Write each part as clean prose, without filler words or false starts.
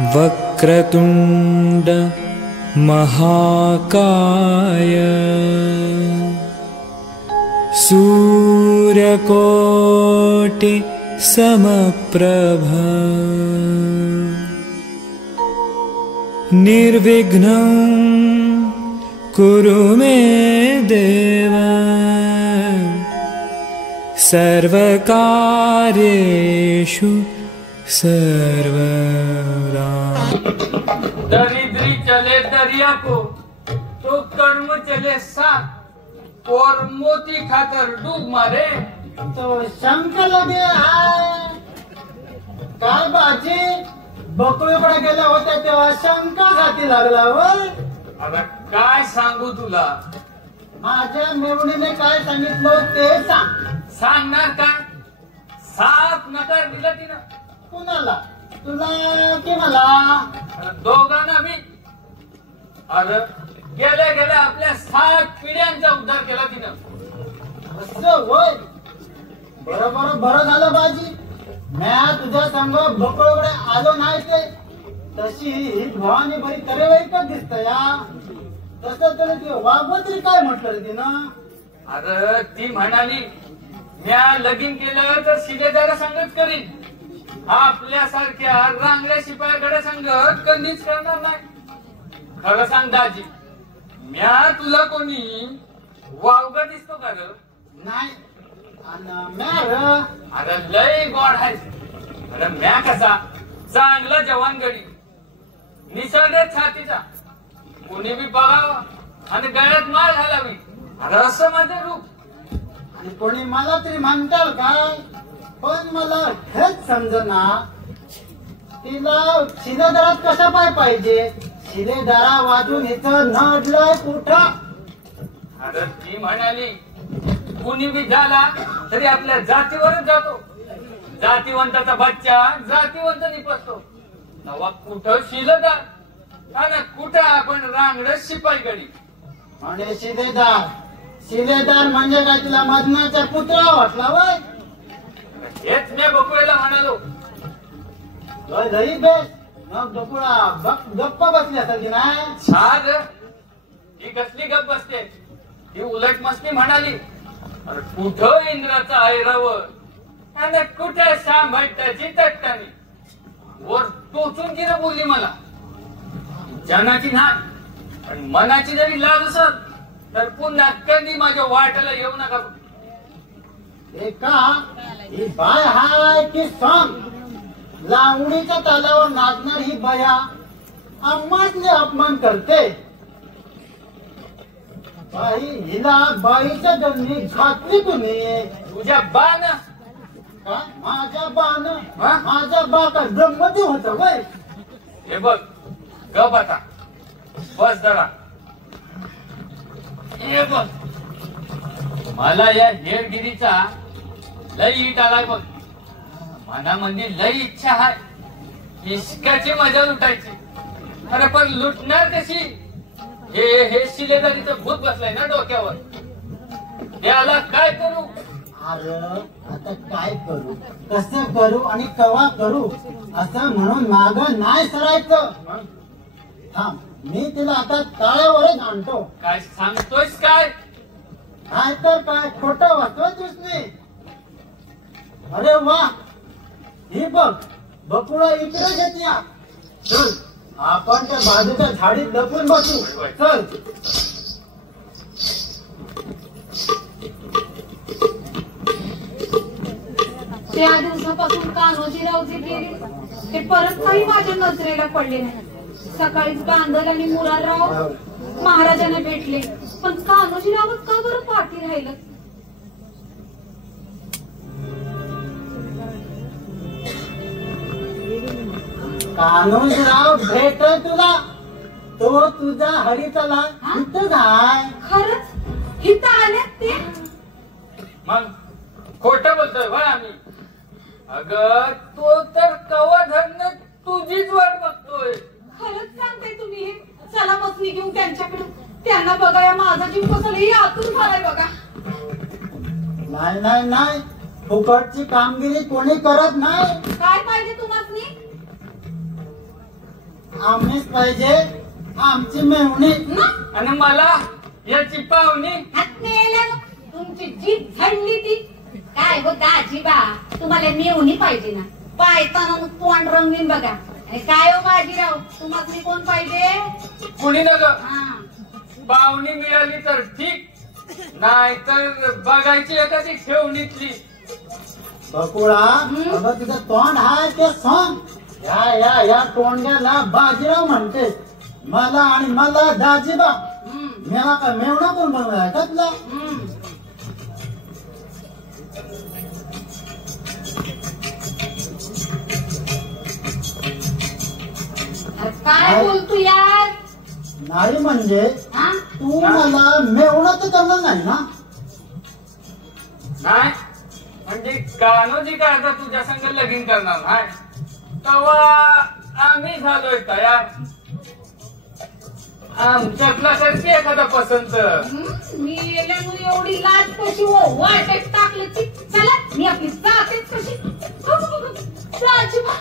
वक्रतुंड महाकाय सूर्यकोटि समप्रभ निर्विघ्नं कुरु मे देव सर्वकार्येषु सर्वदा। दरिद्री चले दरिया को तो कर्म चले साथ और मोती खाकर डूब मारे तो शंख लगे आहे। काल बाजी बकुळीकडे गेल्या होत्या तेव्हा शंख घाती लागला होय। आता काय सांगू तुला, माझ्या मेवणीने काय सांगितलं ते सांग। सांगणार काय, साफ नकार दिला तिनं। कुणाला, तुला की मला? दोघांना मी। अरे गेल्या गेल्या आपल्या 7 पिढ्यांचा उद्धार केला तिनं। असं होय, बरं झालं बाजी, म्या तुझ्या संग बकुळीकडे आलो नाही ते। तशी ही भवानी बरी तरेवाईकच दिसत या। तसं तर ते वाघबत्री काय म्हटलं रे तिनं? अरे ती म्हणाली म्या लगीन केलं तर शिलेदारा संगत करीन, आपल्यासारख्या रांगड्या शिपायाकडे संगत कधीच करणार नाही। खरं सांग दाजी, म्या तुला कोणी वावगा दिसतो का ग? नाही। अरे लय गोड आहे। अरे म्या कसा चांगला जवान गडी, निसर्ग छातीचा, कोणी बी बघावं आणि गळ्यात माळ घालावी, अरे असं माझं रूप। आणि कोणी मला तरी म्हणताल काय, पण मला हेच समजना तिला शिलेदारात कशा पाय पाहिजे? शिलेदारा वाजून इथं नडलंय कुठं? अरे ती म्हणाली कुणी बी झाला तरी आपल्या जातीवरच जातो, जातीवंताचा बच्चा जातीवंत निपजतो। नवा कुठं शिलेदार आणि कुठं आपण रांगड शिपाई गडी। आणि शिलेदार म्हणजे काय तिला मदनाचा पुतळा वाटला वय? हेच मी बकुळेला म्हणालो। मग बकुळा गप्प बसली असेल की नाही? छान, ही कसली गप बसते, ही उलट मस्ती म्हणाली। अरे कुठं इंद्राचा ऐरावत आणि कुठे सांभाळताची तट्टानी, वर टोचून तिने बोलली मला। जनाची नाही पण मनाची जरी लाज असत तर पुन्हा कधी माझ्या वाट्याला येऊ नका। ही बाय हाय की सांग, लावणीच्या तालावर नाचणार ही बया आम्हासले अपमान करते। बाई हिला बाईच्या जन्मी घातली तुम्ही। तुझ्या बाण काय माझ्या बाण? माझ्या बा का ब्रह्मदेव होता वय? हे बघ गप आता, बस जरा। हे बघ मला या हेरगिरीचा लई इट आलाय बघ। मनामध्ये लई इच्छा आहे इश्काची मजा लुटायची। अरे पण लुटणार कशी? हे शिलेदारीचं भूत बसलंय ना डोक्यावर, याला काय करू? अरे आता काय करू, कसं करू आणि केव्हा करू असं म्हणून माग नाही सरायचं। थांब, मी तिला आता ताळ्यावरच आणतो। काय सांगतोयस काय? नाहीतर काय खोटं वाचवत दिसणे। अरे वा, ही बघ बकुळा इकडे घेतल्या। चल आपण त्या बाजूच्या झाडीत लपून बसू। चल त्या दिवसापासून कान्होजीराव जे गेले ते परत काही माझ्या नजरेला पडले नाही। सकाळीच बांधल आणि मुरारराव महाराजांना भेटले, पण कान्होजीरावच का बरं पाठी राहिलं? कान्होजीराव भेटतोय तुला, तो तुझा हरिचला इथंच आहे। खरंच इथं आलेत ते? मग खोटं बोलतोय वय आम्ही? अगं तो तर कवा धरणं तुझीच वाट बघतोय। खरंच सांगते तुम्ही हे? चला बसनी घेऊन त्यांच्याकडे, त्यांना बघा या माझा जीव कसा लई आतून झालाय बघा। नाही नाही नाही, फुकटची कामगिरी कोणी करत नाही। काय पाहिजे तुम्हाला? आम्हीच पाहिजे आमची मेवणी. आणि मला याची पाहुणी. हात मेल्या मग. तुमची जीभ झडली ती. काय हो दाजीबा, तुम्हाला मेवणी पाहिजे ना, पायताना मग तोंड रंगवीन बघा. आणि काय हो बाजीराव, तुम्हाला कोण पाहिजे? कुणी नग हा. पाहुणी मिळाली तर ठीक, नाही तर बघायची एखादी ठेवणीतली. बकुळा, अगं तुझं तोंड हाय ते सांग. या तोंडाला बाजीराव म्हणते. मला आणि मला दाजीबा. मेला का मेवणा कोण बनवाय का तुला? काय बोलतो यार? नाही म्हणजे हा? तू मला मेवणा तर करणार नाही ना? नाही म्हणजे कान्होजी काय आता तुझ्या संग लगीन करणार नाही, तेव्हा आम्ही झालोय तयार. आमच्यातला करते एखादा पसंत. मी गेल्यामुळे एवढी लाज कशी वाटेत टाकली ती. चला मी आपली जातेच कशी. दाजीबा,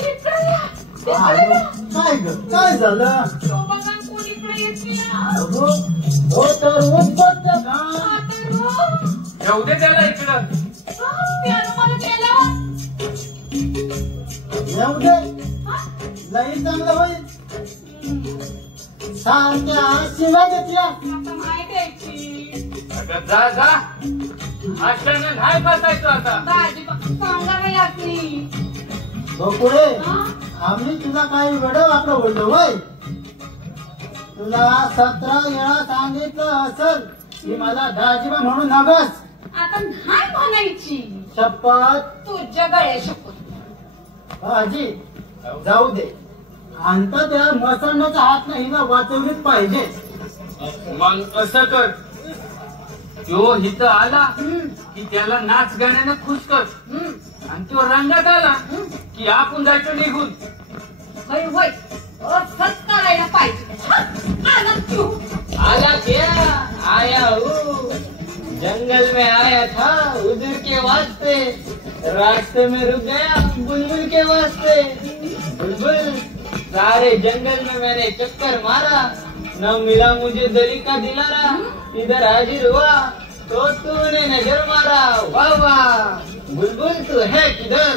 इकडे या. काय ग, काय झालं? तो बघा कोणीकडे येते. हो तर उद्बत्त का? येऊ दे त्याला इकडं. त्यानं मला केलं. येऊ दे, लई चांगलं होईल. सारख्या शिव्या देत्या. आता माहिती द्यायची. अगं जा जा, अशानं नाही बसायचं आता. दाजीबा सांगा बाई आपली. बकुळे, आम्ही तुला काही वेळ वाकडं बोललो वय. तुला 17 वेळा सांगितलं असल की मला दाजीबा म्हणून नगस. आता नाही म्हणायची. शपथ. तुझ्या गळ्या शपथ. आजी जाऊ दे. आता त्या मसाण्याचा हात नाही ना वाचवलीच पाहिजे. मग असं कर, तो इथं आला की त्याला नाच गाण्यानं खुश कर. आणि तो रंगात आला की आपण जायचं निघून. होय होय, असंच करायला पाहिजे. आला तू. आला क्या आया हूँ, जंगल में आया था उधर के वास्ते, रास्ते में रुक गया बुलबुल के वास्ते. बुलबुल, सारे जंगल में मैंने चक्कर मारा, न मिला मुझे दरी का दिलारा. इधर हाजिर हुआ तो तूने नजर मारा. वाह वाह बुलबुल, तू है किधर?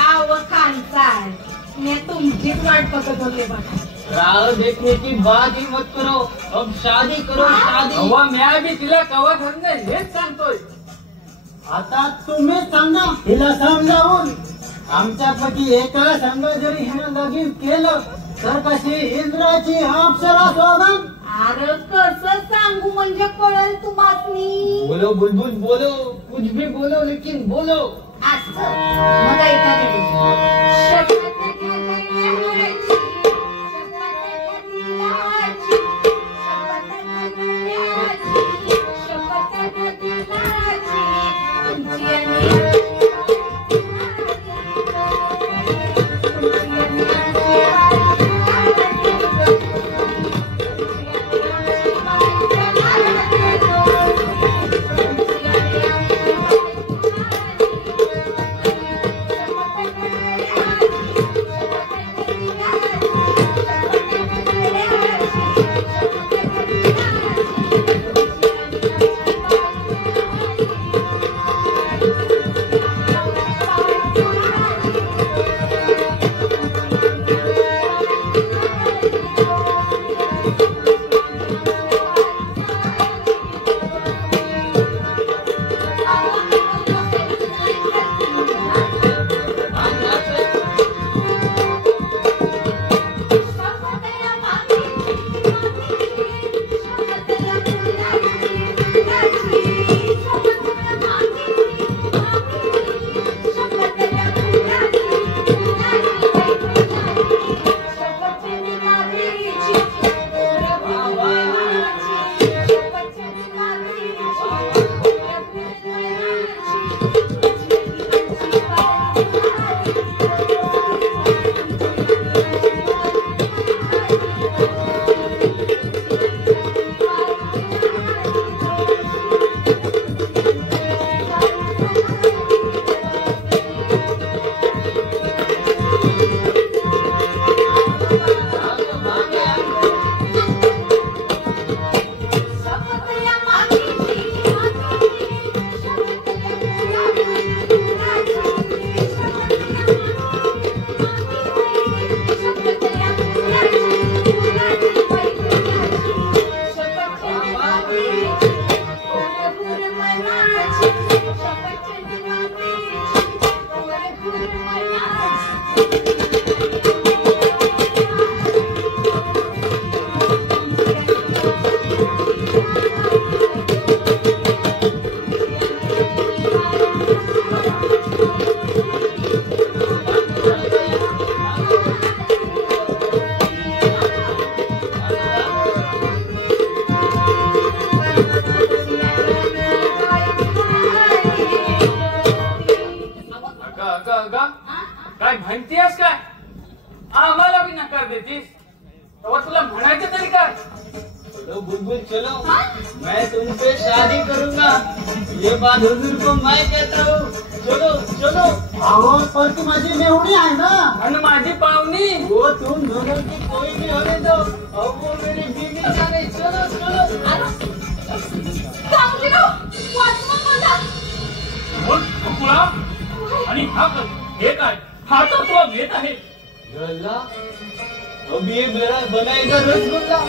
आव खानसार, मी तुमचीच वाट बघत होते बघा. राह देखने की बात ही मत करो, अब शादी करो शादी. अव्वा म्या बी तिला कवा धरणं हेच सांगतोय. आता तुम्ही सांगा हिला समजावून. आमच्यापैकी एका संघ जरी हिनं लगीन केलं तर कशी इंद्राची अप्सरा शोधन. अरे कसं सांगू म्हणजे कळेल तुम्हासनी. बोलो बुलबुल बोलो, कुछ भी बोलो लेकिन बोलो. असं मग ऐकाकडे शपथ घेण्याची, शपथ घेण्याची, शपथ घेण्याची, तुमची आणि देतीस तेव्हा तुला म्हणायचं तरी काय? चलो बुलबुल चलो, मैं तुमसे शादी करूंगा, ये बात हुजूर को मैं कहता हूँ. चलो चलो. अहो पण ती माझी मेहुणी आहे ना. आणि माझी पाहुणी. वो तुम दोनों की कोई भी होने दो, अब वो मेरी बीवी जाने. चलो चलो. कुळा आणि हे काय? हा तर तुला घेत आहे. गल्ला, अब ये मेरा बनाएगा रसगुल्ला.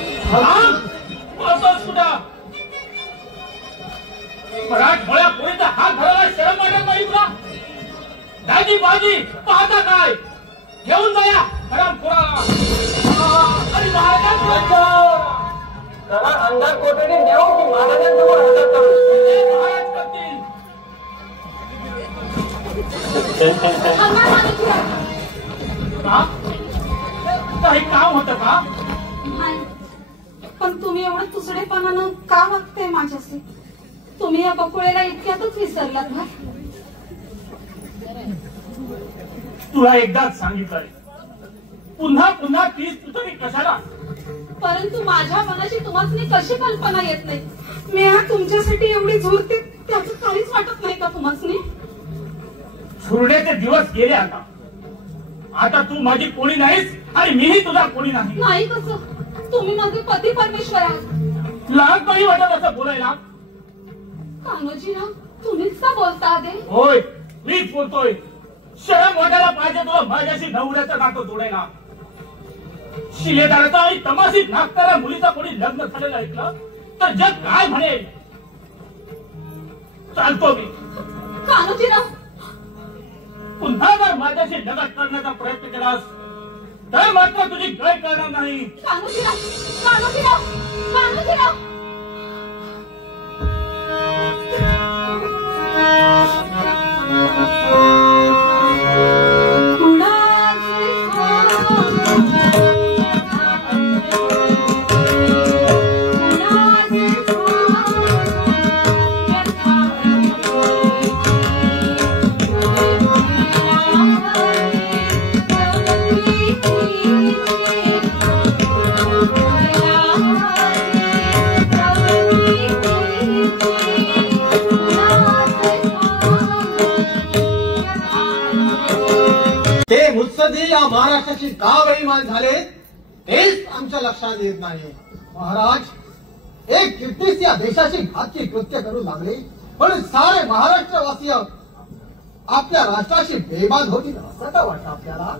मराठमोळ्या पोरीचा हात धरायला शरम वाटत नाही तुला? दाजी बाजी पाहता काय? घेऊन जाया हराम खोरा. आणि महाराजांचा त्याला अंधार कोठडी देऊ की महाराजांसमोर हजर करू? महाराज करतील. काही काम होतं का? पण तुम्ही एवढं तुसडेपणानं का वागताय माझ्याशी? तुम्ही या बकुळेला इतक्यातच विसरलात ना? तुला एकदाच सांगितलंय, पुन्हा पुन्हा तीच तुम्ही कशाला? परंतु माझ्या मनाची तुम्हाला कशी कल्पना येत नाही? मी हा तुमच्यासाठी एवढी झुरते त्याचं काहीच वाटत नाही का तुम्हाला? झुरण्याचे दिवस गेले आता. आता तू माझी कोणी नाहीस आणि मीही तुझा कोणी नाही. नाही कसं? तुम्ही माझे पती परमेश्वर आहात. लहानपणी वाटत असं बोलायला? कान्होजीराव तुम्हीच का बोलता दे? होय मीच बोलतोय. शरम वाटायला पाहिजे तुला माझ्याशी नवऱ्याचं नातं जोडायला. शिलेदाराचा आणि तमाशीत नागतारा मुलीचा कोणी लग्न झालेलं ऐकलं तर जग काय म्हणेल? चालतो मी. कान्होजीराव पुन्हा जर माझ्याशी लग्न करण्याचा प्रयत्न केलास तर मात्र तुझी गय करणार नाही. कान्होजीराव कान्होजीराव कान्होजीराव मुत्सदी या महाराष्ट्राची का बेईमान झाले तेच आमच्या लक्षात येत नाही. महाराज, एक किर्तीस या देशाची घातकी कृत्य करू लागले पण सारे महाराष्ट्रवासीय आपल्या राष्ट्राशी बेईमान होतील असं का वाटतं आपल्याला?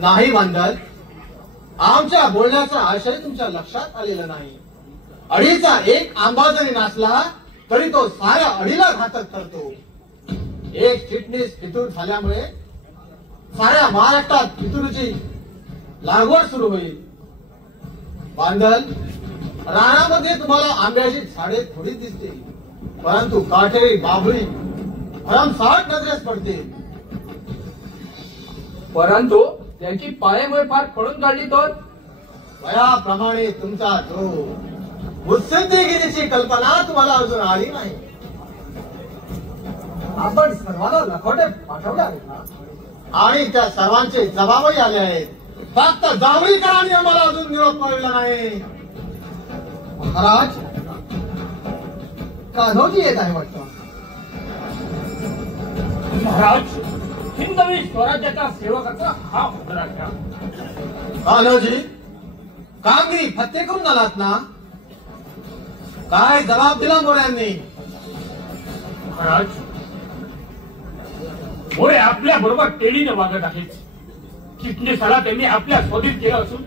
नाही मांडल, आमच्या बोलण्याचा आशय तुमच्या लक्षात आलेला नाही. अडीचा एक आंबा जरी नाचला तरी तो साऱ्या अडीला घातक ठरतो. एक चिटणीस फितूर झाल्यामुळे साऱ्या महाराष्ट्रात फितुरीची लागवड सुरू होईल. बांधल, रानामध्ये तुम्हाला आंब्याची झाडे थोडी दिसतील परंतु काटेरी बाभळी भरमसाठ नजरेस पडते. परंतु त्यांची पायामुळे फार पळून काढली तर वयाप्रमाणे तुमचा जो मुत्सद्दीगिरीची कल्पना तुम्हाला अजून आली नाही. आपण सर्वांना लखोटे पाठवले आहेत ना आणि त्या सर्वांचे जबाबही आले आहेत. फक्त जावळीकरांनी आम्हाला अजून निरोप मिळवला नाही. महाराज, कान्होजी येत आहे वाटतं. महाराज, हिंदवी स्वराज्याच्या सेवकाचा हा मुद्रा घ्या. कान्होजी, कामगिरी फत्ते करून आलात ना? काय जबाब दिला मोऱ्यांनी? महाराज, मोरे आपल्या बरोबर टेडीने वागत आहेत. चिटणीसाला त्यांनी आपल्या स्वाधीन केलं असून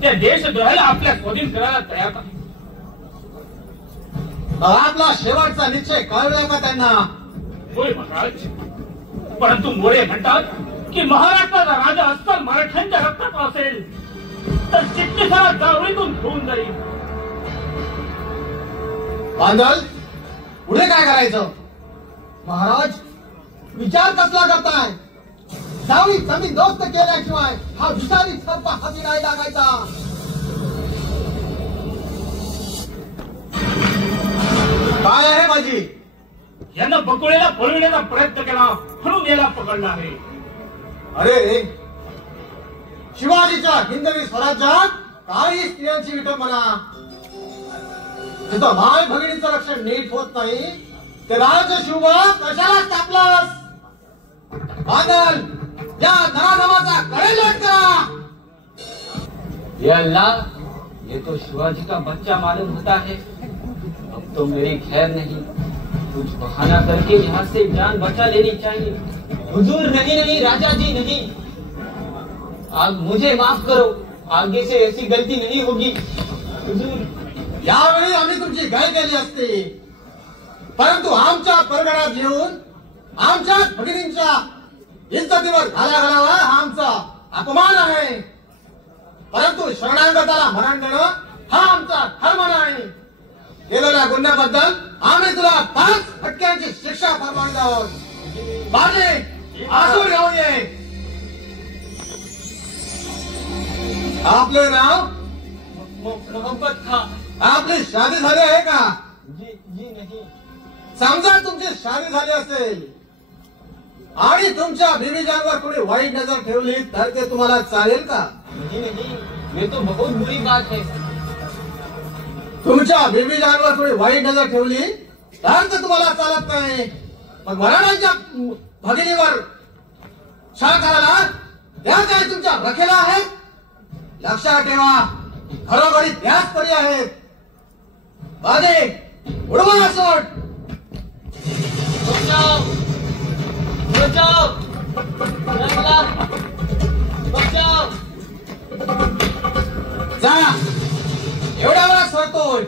त्या देशद्रोहाला आपल्या स्वाधीन करायला तयार नाही. आपला शेवटचा निश्चय कळला का त्यांना? होय महाराज, परंतु मोरे म्हणतात की महाराष्ट्राचा राजा अस्सल मराठ्यांच्या रक्तात असेल तर चिटणीसाला जावळीतून घेऊन जाईल. बांधल, पुढे काय करायचं? महाराज, विचार कसला करताय? जावळी जमीन दोस्त केल्याशिवाय हा विषारी सर्प हाती नाही लागायचा. काय आहे माझी? यांना बकुळेला पळविण्याचा प्रयत्न केला म्हणून याला पकडला आहे. अरे रे, शिवाजीच्या हिंदवी स्वराज्यात काही स्त्रियांची विटंबना. तिथं माय भगिनीचं लक्षण नीट होत नाही ते राज शिवबा कशाला स्थापलास? बादल या धनाधमाचा कडेलोट करा. ये अल्लाह, ये तो शिवाजी का बच्चा मालूम होता है. अब तो मेरी खैर नहीं, कुछ बहाना करके यहाँ से जान बचा लेनी चाहिए. हुजूर नहीं राजा जी नहीं, आप मुझे माफ करो, आगे से ऐसी गलती नहीं होगी. हुजूर यावेळी आम्ही तुमची गाय केली असते, परंतु आमच्या परगणात येऊन आमच्याच भगिनींच्या इज्जतीवर घाला घालावा हा आमचा अपमान आहे. परंतु शरणागताला मरण देणं हा आमचा धर्म नाही. केलेल्या गुन्ह्याबद्दल आम्ही तुला 5 फटक्यांची शिक्षा फरमावली आहोत. बाजी आसूर घेऊन ये. आपले नाव? मोहब्बत था. आपली शादी झाली आहे का? जी नहीं. समजा तुमची शादी झाली असेल आणि तुमच्या बीवीजांवर कोणी वाईट नजर ठेवली तर ते तुम्हाला चालेल का? नहीं, ये तो बहुत बुरी बात है. तुमच्या बीवीजांवर कोणी वाईट नजर ठेवली तर ते तुम्हाला चालत नाही. मग मराठांच्या भगिनीवर छळ करायला त्या काही तुमच्या रखेला आहेत? लक्षात ठेवा, घरोघरी त्याच परी आहेत. बाजे उडवा सोड. बचाओ बचाओ रंगला, बचाओ. जा, एवढ्या वेळा सरतोय.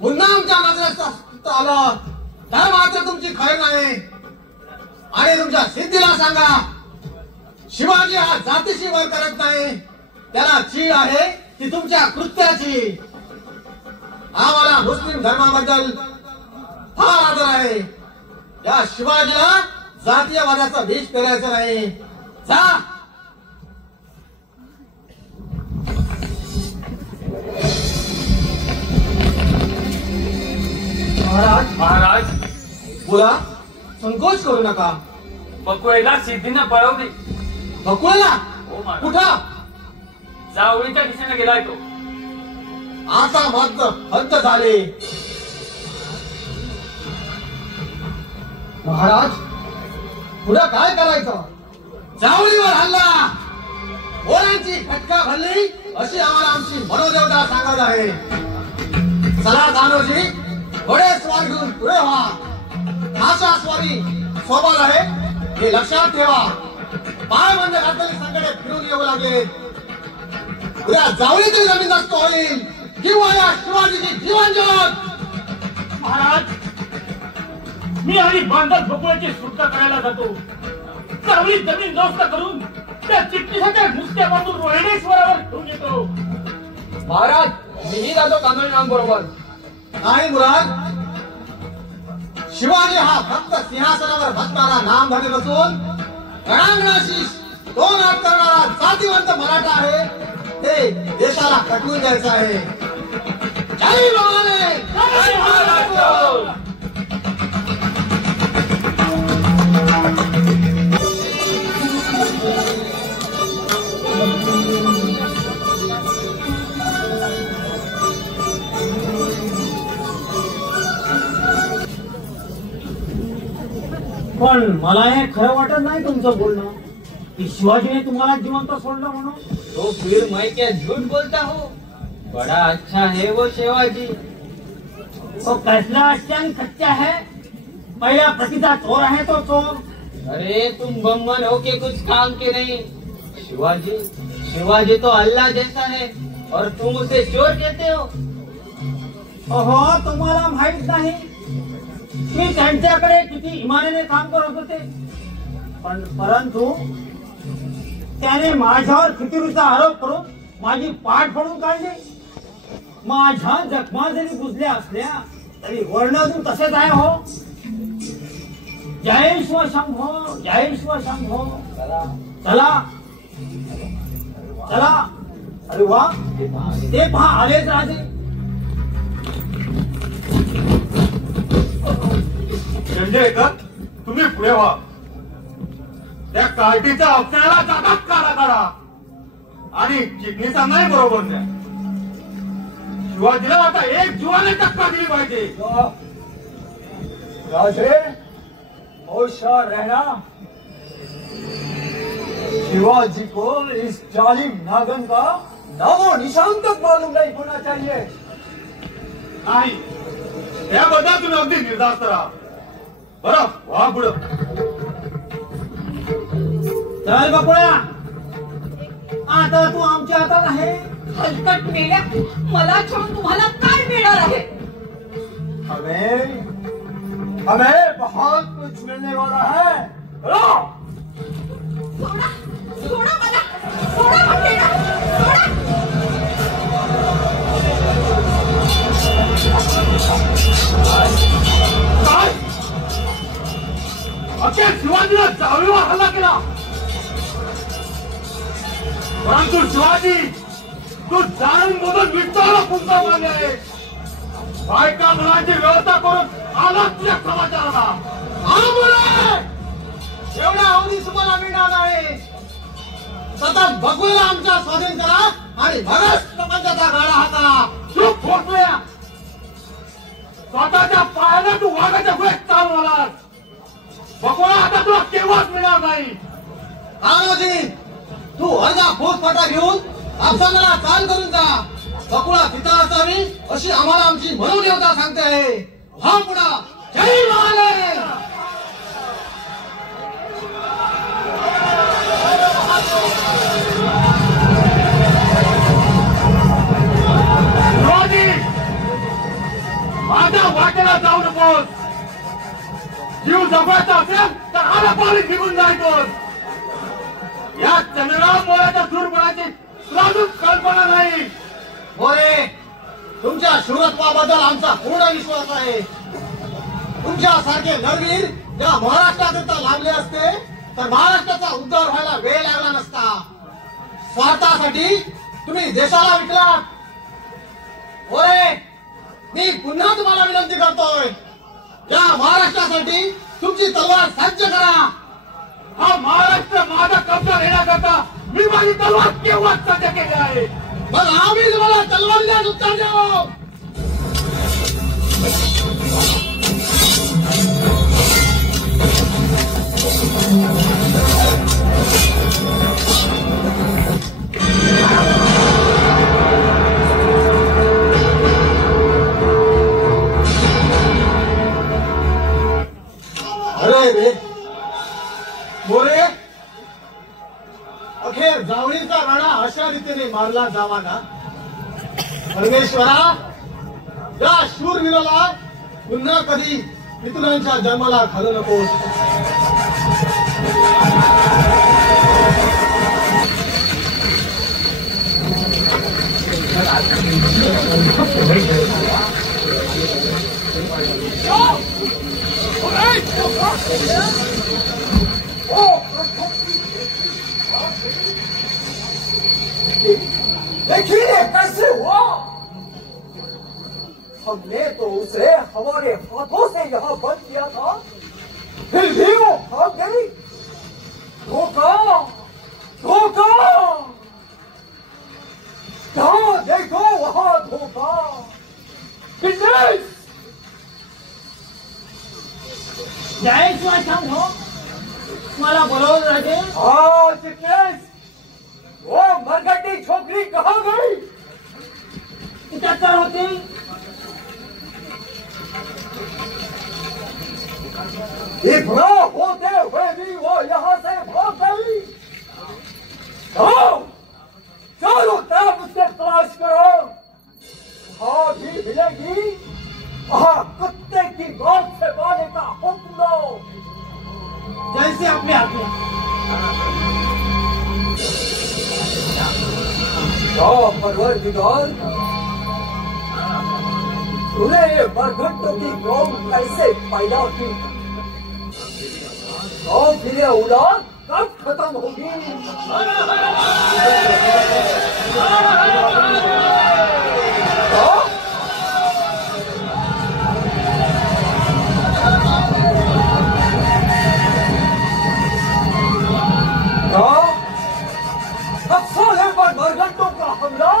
पुन्हा आमच्या नजरेत आलं तर मात्र तुमची खैर नाही. आणि तुमच्या सिद्धीला सांगा, शिवाजी हा जातीशी वर करत नाही, त्याला चीड आहे ती तुमच्या कृत्याची. आम्हाला मुस्लिम धर्माबद्दल फार आदर आहे. या शिवाजीला जातीयवादाचं बीज पेरायचं नाही. जा. महाराज, बोला, संकोच करू नका. बकुळेला सिद्धीनं पळवली. बकुळेला? हो महाराज. कुठं? जावळीच्या दिशेने गेलाय तो. आता मात्र हद्द झाले. महाराज, पुढं काय करायचं? जावळीवर हल्ला, पोरांची खटका भरली अशी आम्हाला आमची मनोदेवता सांगत आहे. चला दानोजी, घोडे स्वार घेऊन पुढे व्हा. भाषा स्वारी सोबत आहे हे लक्षात ठेवा. पाय बंद घातलेली संकटे फिरून येऊ लागेल. उद्या जावळीतली जमीन नष्ट होईल किंवा या शिवाजीची जीवन ज्योत. महाराज, मी आणि बांधत बकुळ्याची सुटका करायला जातो. चांगली जमीन दोस्त करून त्या चिठ्ठीसाठी नुसत्या बांधून रोहिणेश्वरावर ठेवून येतो. महाराज, मीही जातो कांदळराम बरोबर. नाही मुराद, शिवाजी हा फक्त सिंहासनावर बसणारा नामधारी नसून रणांगणाशी दोन हात करणारा जातीवंत मराठा आहे. ते देशाला कटवून द्यायचं आहे. जय भवानी, जय महाराष्ट्र. पण मला हे खरं वाटत नाही तुमचं बोलणं की शिवाजीने तुम्हाला जिवंत सोडलं म्हणून. तो फिर मैं क्या झूठ बोलता हूँ? बड़ा अच्छा है वो शिवाजी. तो कैसला अच्छा आणि सच्चा है. पहिला प्रतीचा चोर आहे तो चोर. अरे तुम बम्मन हो के कुछ काम के नहीं. शिवाजी शिवाजी तो अल्लाह जैसा है और तुम उसे चोर कहते हो. हो, तुम्हाला माहित नाही मी त्यांच्याकडे किती इमानाने काम करत होते. पण परंतु त्याने माझ्यावर फिकिरीचा आरोप करून माझी पाठ फोडून काढली. माझ्या जखमा जरी बुजल्या असल्या तरी वर्ण अजून तसेच आहे. हो, जय शिव शंभो, जय शिव शंभो. चला चला. अरे वा, ते पहा आलेच राजे. संजयकर, तुम्ही पुढे व्हा. त्या कार्टीच्या अक्षराला जातात काढा काढा. आणि किडनीचा नाही बरोबर द्या. शिवाजीला आता एक जीवाने टक्का दिली पाहिजे. राजे होशियार रहना. शिवाजी को इस जालिम नागन का नामो निशान तक मालूम नहीं होना चाहिए. नाही त्याबद्दल तुम्ही अगदी निर्धास्त राहा. बरं व्हा पुढं. चल बकुळा, आता तू आमच्या हातात आहे. हलकट मेल्या, मला ठेवून तुम्हाला काय मिळणार आहे? हमें बहुत कुछ मिलने वाला है. सोडा सोडा मला, सोडा म्हणते ना, सोडा. काय अख्या शिवाजीला जाळीवर हल्ला केला. परंतु शिवाजी तू जाणून बघून विठ्ठलला पुन्हा मारले आहे. बायका मुलांची व्यवस्था करून आला तुझ्या समाचाराला. एवढ्या अवधी तुम्हाला मिळणार आहे. सतत बघूला आमचा स्वाधीन करा आणि भरस प्रपंचाचा गाडा हाता. तू फोटल्या स्वतःच्या पायाने तू वाघाच्या गुहेत चालवलास. बघूला आता तुला केव्हाच मिळणार नाही. रामोजी, तू अर्धा फौजफाटा घेऊन आपसाला चाल करून जा. बकुळा पिता असावी अशी आम्हाला आमची मनोदेवता सांगते आहे. हा पुढा. जय महाराज. शिवाजी माझ्या वाटेला जाऊ नकोस. जीव जगवायचा असेल तर आला पाणी निघून जायचोस. या चंद्रराव मोऱ्याच्या सूरपणाची तुला अजून कल्पना नाही. मोरे, तुमच्या शूरत्वाबद्दल आमचा पूर्ण विश्वास आहे. तुमच्यासारखे नरवीर या महाराष्ट्राकरता लाभले असते तर महाराष्ट्राचा उद्धार व्हायला वेळ लागला नसता. स्वार्थासाठी तुम्ही देशाला विकलात. मोरे, मी पुन्हा तुम्हाला विनंती करतोय, या महाराष्ट्रासाठी तुमची तलवार सज्ज करा. हा महाराष्ट्र माझा कब्जा घेण्याकरता मी माझी तलवार केव्हाच सज्ज केली आहे. मग आम्ही तुम्हाला तलवारीलाच उत्तर देऊ. अरे रे मोरे, अखेर जावळीचा राणा अशा रीतीने मारला जावा ना. परमेश्वरा, या शूरवीराला पुन्हा कधी पितरांच्या जन्माला घालू नकोस. देखिए कैसे हुआ. हमने तो उसे हमारे हाथों से यहाँ बंद किया था, फिर भी वो भाग गई. धोखा, धोखा. जहाँ देखो वहाँ धोखा. बिजनेस. जय शिवाजी हो, मला बोलवलं राजे. हाँ बिजनेस. वो मरघटी छोकरी कहाँ गई. त्यात तर होती. इतना होते हुए भी वो यहाँ से भाग गई. चारों तरफ उससे तलाश करो. हाँ भी मिलेगी. हाँ, कुत्ते की मौत से मारने का हुक्म दो. जैसे अपने हाथ में. परवरदिगार, तूने ये मरघटों की कौम कैसे पैदा की. और फिर ये औलाद कब खत्म होगी. साले पर मरघटों का हमला।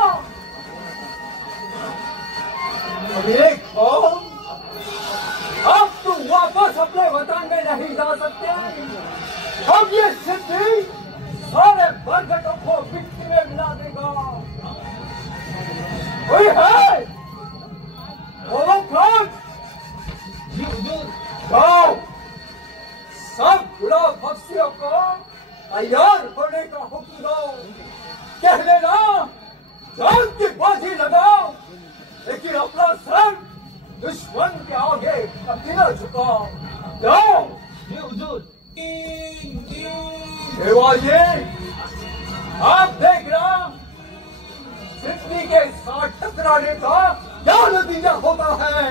अब एक कौम, अब तुम वापस अपने वतन में नहीं जा सकते। अब ये सिद्धि सारे मरघटों को मिट्टी में मिला देगा। कोई है? बोलो कौन? जाओ, सब गुलाम बख्शियों को तैयार होने का हुक्म दो। कह लेना जान की बाजी लगाओ, लेकिन अपना सर दुश्मन के आगे कभी न झुकाओ। जाओ। जी हुजूर। देवाजी, आप देख रहा सिद्धि के साथ टकराने का क्या नतीजा होता है।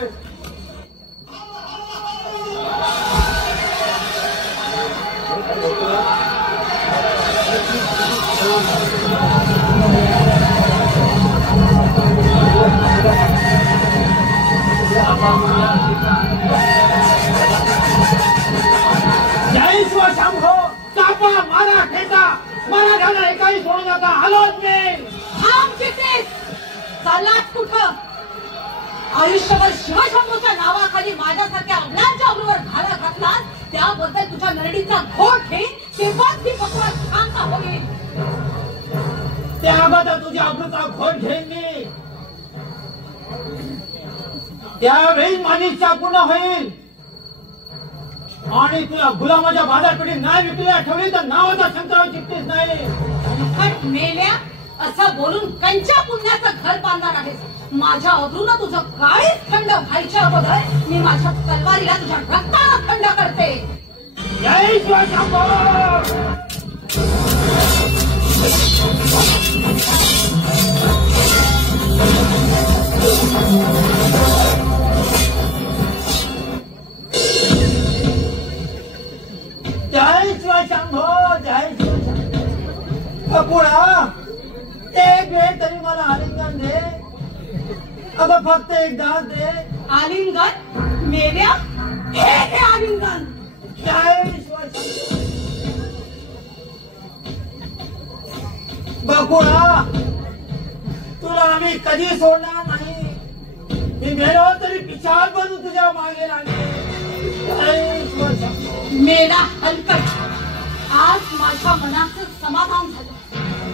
चापा मारा ठेचा मारा झाला एकाही सोडू नका. हलवत नाही. थांब चितेश, चाललात कुठं? आयुष्यभर शिवशंभूच्या नावाखाली माझ्यासारख्या अग्नांच्या अग्रूवर घाला घातला, त्याबद्दल तुझ्या नरडीचा घोट घेईन, तेव्हाच ती बकवास शांत होईल. त्याबद्दल तुझ्या अमृता घोट घेईन मी. त्यावेळी माझी इच्छा पूर्ण होईल. आणि तुला गुलामाच्या बाजारपेठीत नाही विकल्या ठेवली तर नावाचा शंकराव चिठ्ठीच नाही. हट मेल्या, असं बोलून कंच्या पुण्याचं घर बांधणार आहेस. माझ्या अब्रूनं तुझं काळीच थंड व्हायच्या अगोदर मी माझ्या तलवारीला तुझ्या रक्तानं थंड करते. जय शिवशंभो. जय शिवशंभो. जय शिवशंभो. बकुळा, एक वेळ तरी मला आलिंगन दे. अगं फक्त एक दास दे. आलिंगन? मेल्या, हे आलिंगन. जय शिवशंभो. बकुळा, तुला आम्ही कधी सोडणार नाही. मी मेलो तरी पिछाड बनून तुझ्या मागे लागले. जय शिवशंभो. मेला हलकट, आज माझ्या मनाचं समाधान झालं.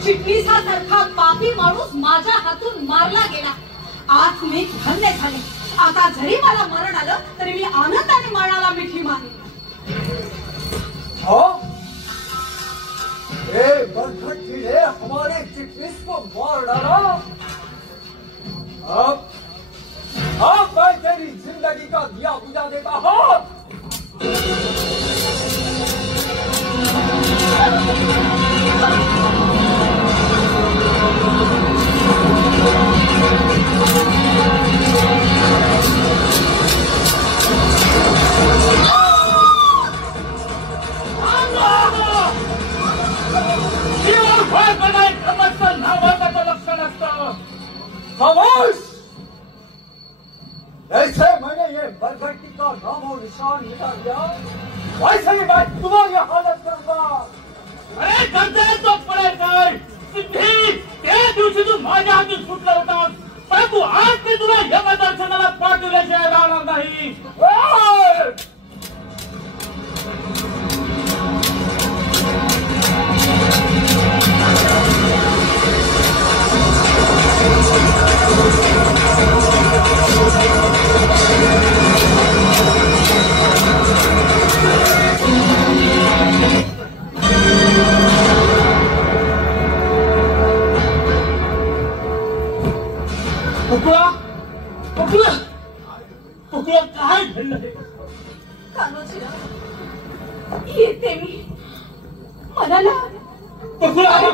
चिटणीसारखा पापी माणूस माझ्या हातून मारला गेला. आज मी धन्य झाले. आता जरी मला मरण आलं तरी मी आनंदाने मरणाला मिठी मारेन. बरखट्टी ने हमारे चिटनीस को मार डाला. अब मैं तेरी जिंदगी का दिया बुझा देता हूँ. खामोश. ऐसे मैंने ये बरगट्टी का नामो निशान मिटा दिया, वैसे ही मैं तुम्हारी हालत करूंगा. अरे गद्दार तो पळे काय. सिद्धी, त्या दिवशी तू माझ्या हातून सुटला होतास, परंतु आज ते तुला या मतदारसंघाला पाठवल्याशिवाय राहणार नाही. कुकला काय घडलंय? कान्होजीराव, येते मी. मला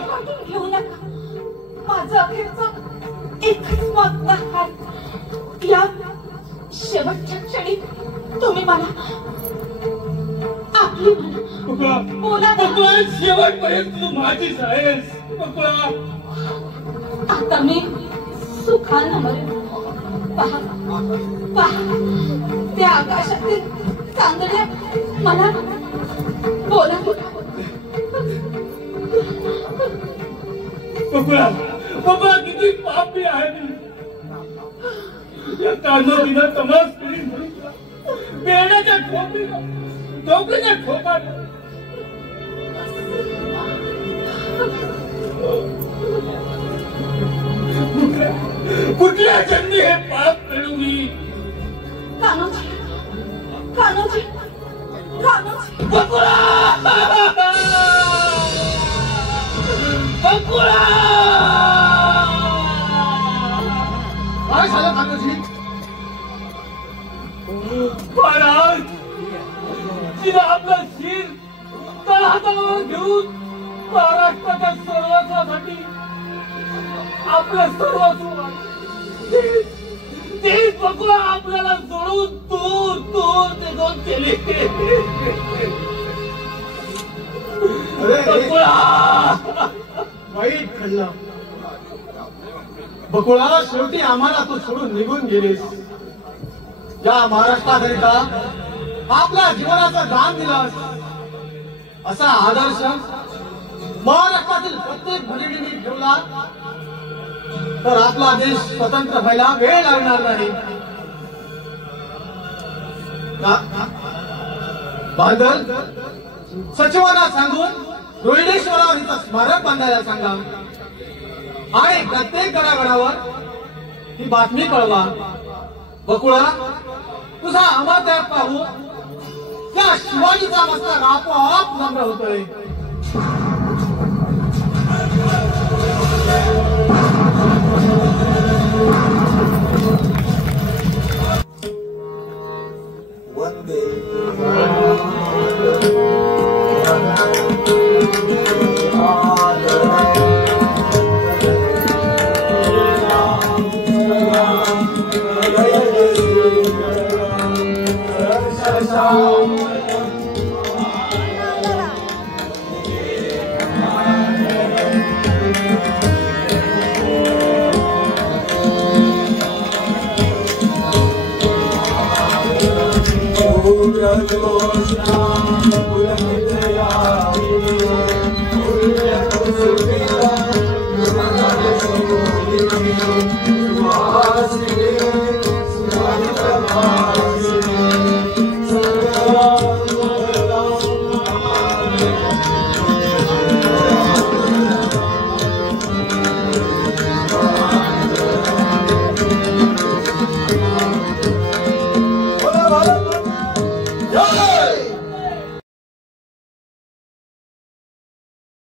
वाटून घेऊ नका. माझं अखेरचं एकच मत आहे. या शेवटच्या क्षणी तुम्ही मला आपली म्हणा. बोला. शेवटपर्यंत तू माझीच आहेस. आता मी सुखानं मरेन. पहा पहा, त्या आकाशातील चांदण्या मला बोला. बकुळा बाबा किती पापी आहे मी. या कान्होजीनं तमास केली बेड्याच्या ठोपीला डोक्याच्या ठोकाला कुठल्या जन्मी हे पाप मिळवली. कान्होजी कान्होजी कान्होजी बकुळा बकुळा काय झालं कान्होजी? महाराज तिला आपलं शिर तळहातावर घेऊन महाराष्ट्राच्या सर्वस्वासाठी आपलं सर्वस्व तेच बकुळा आपल्याला सोडून दूर दूर निघून गेले. बकुळा वाईट घडलं बकुळा. शेवटी आम्हाला तू सोडून निघून गेलीस. या महाराष्ट्राकरिता आपल्या जीवनाचं दान दिलंस. असा आदर्श महाराष्ट्रातील प्रत्येक भगिनीने ठेवला तर आपला देश स्वतंत्र व्हायला वेळ लागणार नाही. बांधल सचिवांना सांगून रोहिडेश्वरावर इथं स्मारक बांधायला सांगा आणि प्रत्येक गडागडावर ही बातमी कळवा. बकुळा तुझा अमरत्याग पाहू त्या शिवाजीचा मस्तक आपोआप नम्र होतोय. Krishna,